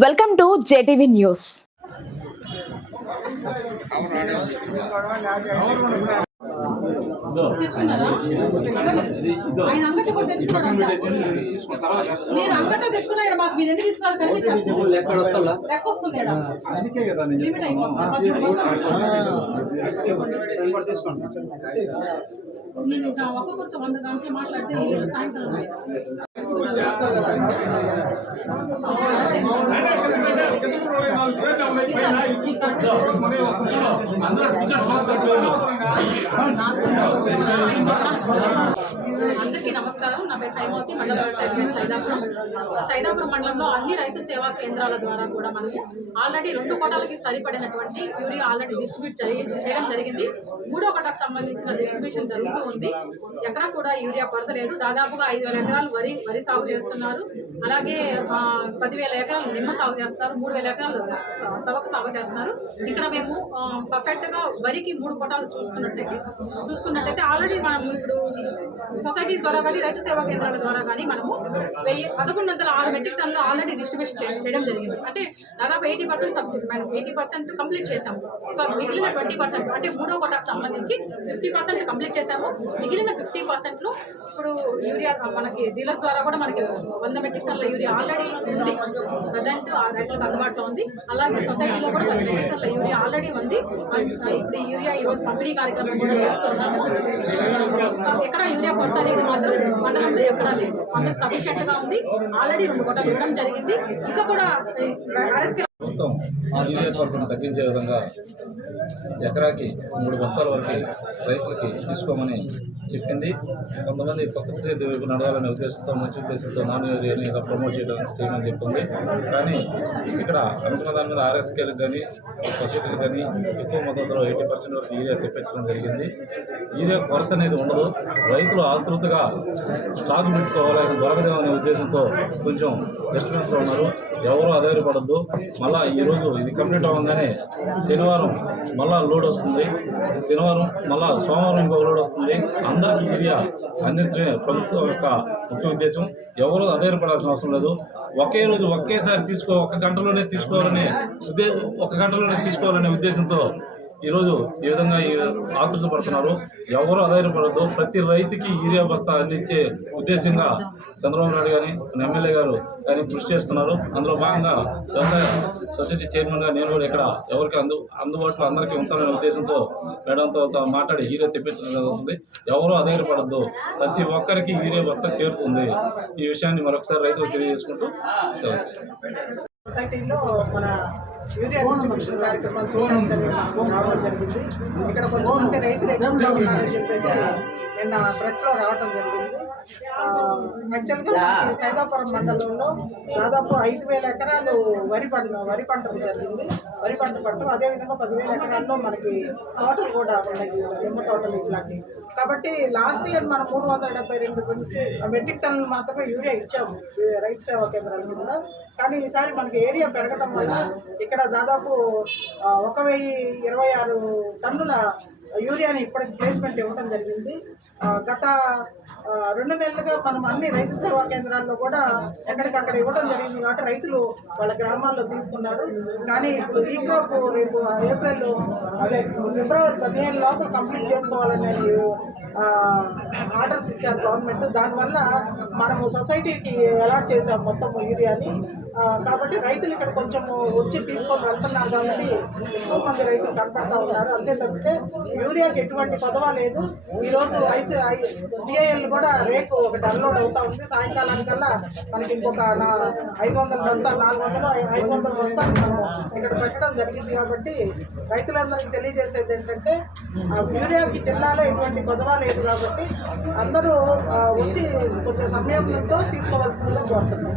Welcome to JTV news. ఆయన అంగట్లో కూడా తెచ్చుకున్నారంట. మీరు అంగట్లో తెచ్చుకున్నా మాకు మీరు ఎందుకు తీసుకున్నారు కనిపించేస్తుంది. లెక్క వస్తుంది లిమిట్ అయిపోతుంది. నేను ఇంకా ఒక్కొక్కరితో 100 గంటలు మాట్లాడితే సాయంత్రం అందరికీ నమస్కారం. నా పేరు హైమవతి, మండల వ్యవసాయ సైదాపురం మండలంలో అన్ని రైతు సేవా కేంద్రాల ద్వారా కూడా మనము ఆల్రెడీ 2 కోటాలకి సరిపడినటువంటి యూరియా ఆల్రెడీ డిస్ట్రిబ్యూట్ చేయడం జరిగింది. 3వ కోటాకు సంబంధించిన డిస్ట్రిబ్యూషన్ జరుగుతూ ఉంది. ఎక్కడా కూడా యూరియా కొరత లేదు. దాదాపుగా 5,000 ఎకరాలు వరి సాగు చేస్తున్నారు. అలాగే 10,000 ఎకరాలు నిమ్మ సాగు చేస్తారు. 3,000 ఎకరాలు సవక సాగు చేస్తున్నారు. ఇక్కడ మేము పర్ఫెక్ట్గా వరికి 3 కోటాలు చూసుకున్నట్టయితే ఆల్రెడీ మనం ఇప్పుడు సొసైటీస్ ద్వారా కానీ రైతు సేవా కేంద్రాల ద్వారా కానీ మనము 1106 మెట్రిక్ టన్నులు ఆల్రెడీ డిస్ట్రిబ్యూషన్ చేయడం జరిగింది. అంటే దాదాపు 80% సబ్సిడీ, మనం 80% కంప్లీట్ చేసాము. ఇంకా మిగిలిన 20% అంటే 3వ కోటాకు సంబంధించి 50% కంప్లీట్ చేసాము. మిగిలిన 50%లో ఇప్పుడు యూరియా మనకి డీలర్స్ ద్వారా కూడా మనకి 100 మెట్రిక్ టన్నుల యూరియా ఆల్రెడీ ఉంది. ప్రజెంట్ రైతులకు అందుబాటులో ఉంది. అలాగే సొసైటీలో కూడా 10 మెట్రిక్ టన్నుల యూరియా ఆల్రెడీ ఉంది. ఇప్పుడు ఈ యూరియా ఈరోజు పంపిణీ కార్యక్రమం కూడా చేస్తున్నాము. ఎక్కడ యూరియా కొరత అనేది మాత్రం మండలంలో ఎక్కడా లేదు. అందరికి సఫిషియెంట్గా ఉంది. ఆల్రెడీ 2 కోటాలు ఇవ్వడం జరిగింది. ఇంకా కూడా ప్రభుత్వం యూరియా కొరతను తగ్గించే విధంగా ఎకరాకి 3 బస్తాల వరకు రైతులకి తీసుకోమని చెప్పింది. కొంతమంది ప్రకృతి సేద్య వైపు నడవాలనే ఉద్దేశంతో, మంచి ఉద్దేశంతో నాన్ యూరియాని ఇలా ప్రమోట్ చేయమని చెప్తుంది. కానీ ఇక్కడ అనుకున్న దాని మీద ఆర్ఎస్కేలకు కానీ సొసైటీలకు కానీ ఎక్కువ మొత్తంలో 80% వరకు యూరియా తెప్పించడం జరిగింది. యూరియా కొరత అనేది ఉండదు. రైతులు ఆతృతగా స్టాక్ పెట్టుకోవాలి, దొరకదేమనే ఉద్దేశంతో కొంచెం ఎస్టిమేట్స్లో ఉన్నారు. ఎవరూ ఆధారపడద్దు. మళ్ళీ ఈరోజు ఇది కంప్లీట్ అవ్వగానే శనివారం మళ్ళీ లోడ్ వస్తుంది. శనివారం మళ్ళీ సోమవారం ఇంకో లోడ్ వస్తుంది. అందరికీ యూరియా అందించడమే ప్రభుత్వం యొక్క ముఖ్య ఉద్దేశం. ఎవరూ ఆధారపడాల్సిన అవసరం లేదు. ఒకే రోజు ఒకేసారి ఒక గంటలోనే తీసుకోవాలనే ఉద్దేశంతో ఈరోజు ఈ విధంగా ఆతృత పడుతున్నారు. ఎవరూ ఆధారపడద్దు. ప్రతి రైతుకి యూరియా బస్తా అందించే ఉద్దేశంగా చంద్రబాబు నాయుడు కానీ ఎమ్మెల్యే గారు కానీ కృషి చేస్తున్నారు. అందులో భాగంగా వ్యవసాయ సొసైటీ చైర్మన్గా నేను కూడా ఇక్కడ ఎవరికి అందుబాటులో అందరికీ ఉంచాలనే ఉద్దేశంతో మేడంతో మాట్లాడి యూరియా తెప్పించడం జరుగుతుంది. ఎవరూ ఆధారపడద్దు. ప్రతి ఒక్కరికి యూరియా బస్తా చేరుతుంది. ఈ విషయాన్ని మరొకసారి రైతులు తెలియజేసుకుంటూ సొసైటీలో మన యూరియా డిస్ట్రిబ్యూషన్ కార్యక్రమం రావడం జరిగింది. ఇక్కడ కొంతమంది రైతులు ఎక్కువగా ఉన్నారని చెప్పేసి నిన్న ప్రెస్లో రావడం జరిగింది. యాక్చువల్గా సైదాపురం మండలంలో దాదాపు 5,000 ఎకరాలు వరి పంటలు జరిగింది. వరి పంట పట్టడం, అదేవిధంగా 10,000 ఎకరాల్లో మనకి తోటలు కూడా ఉన్నాయి, నిమ్మ తోటలు ఇట్లాంటివి. కాబట్టి లాస్ట్ ఇయర్ మనం 372 మెట్రిక్ టన్నులు మాత్రమే యూరియా ఇచ్చాము రైతు సేవా కేంద్రాల కింద. కానీ ఈసారి మనకి ఏరియా పెరగడం వల్ల ఇక్కడ దాదాపు 1,026 టన్నుల యూరియాని ఇప్పటికి ప్లేస్మెంట్ ఇవ్వడం జరిగింది. గత 2 నెలలుగా మనం అన్ని రైతు సేవా కేంద్రాల్లో కూడా ఎక్కడికక్కడ ఇవ్వడం జరిగింది. కాబట్టి రైతులు వాళ్ళ గ్రామాల్లో తీసుకున్నారు. కానీ ఇప్పుడు ఈ క్రాప్ రేపు ఫిబ్రవరి 15 లోపల కంప్లీట్ చేసుకోవాలని ఆర్డర్స్ ఇచ్చారు గవర్నమెంట్. దానివల్ల మనము సొసైటీకి అలాట్ చేసాం మొత్తం యూరియాని. కాబట్టి రైతులు ఇక్కడ కొంచెం వచ్చి తీసుకొని వెళ్తున్నారు. కాబట్టి ఎక్కువ మంది రైతులు కనపడతా ఉన్నారు. అంతే తప్పితే యూరియాకి ఎటువంటి కొదవ లేదు. ఈరోజు సిఐఎల్ కూడా రేపు ఒకటి అన్లోడ్ అవుతా ఉంది. సాయంకాలానికల్లా మనకి ఇంకొక 500 బస్తాలు 500 బస్తాలు మనం ఇక్కడ పెట్టడం జరిగింది. కాబట్టి రైతులందరికీ తెలియజేసేది ఏంటంటే యూరియాకి జిల్లాలో ఎటువంటి కొదవ లేదు. కాబట్టి అందరూ వచ్చి కొంచెం సమయంతో తీసుకోవాల్సిందిగా కోరుతున్నాం.